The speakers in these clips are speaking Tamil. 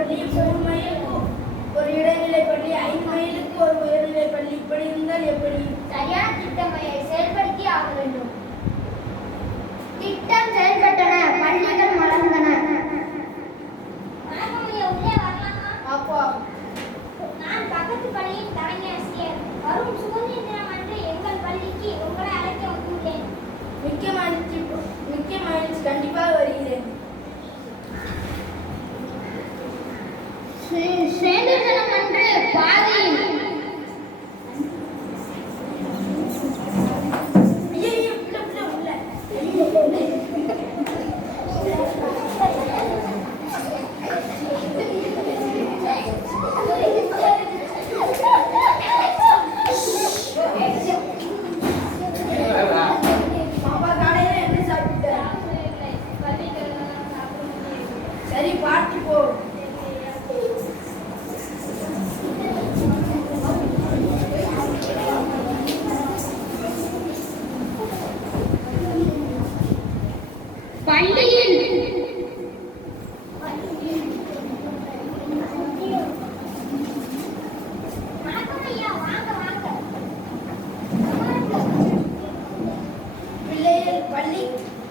பள்ளி, 3 மைலுக்கு ஒரு இடைநிலை பள்ளி, 5 மைலுக்கு ஒரு உயர்நிலை பள்ளி. இப்படி இருந்தால் எப்படி? சரியான திட்டங்களை செயல்படுத்தி ஆக வேண்டும். திட்டம் செயல்பட்டன, பள்ளிகள் மலர்ந்தன. அப்பா, நான் பக்கத்து பள்ளியின் தலைமை ஆசிரியர். வரும் சுதந்திர தினம் அன்று எங்கள் பள்ளிக்கு உங்களை அழைக்க வந்துள்ளேன். மிக்க மகிழ்ச்சி, கண்டிப்பாக வருகிறேன். சுதந்திர தினம் அன்று பாதியில் சரி, பார்த்து போ. பள்ளியில்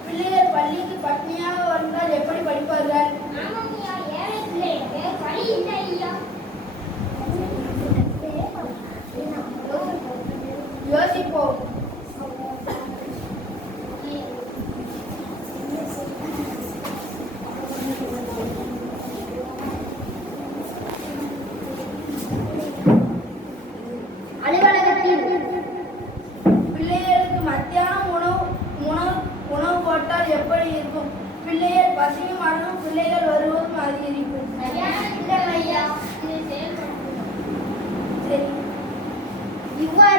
பிள்ளைகள் பள்ளிக்கு பட்னியாக வந்தால் எப்படி படிப்பார்கள்? யோசிப்போம். அலுவலகத்தில் பிள்ளைகளுக்கு மத்தியானம் உணவு போட்டால் எப்படி இருக்கும்? பிள்ளைகள் பசியும் அடங்கும், பிள்ளைகள் வருவதும் அதிகரிக்கும். சரி, இவ்வாறு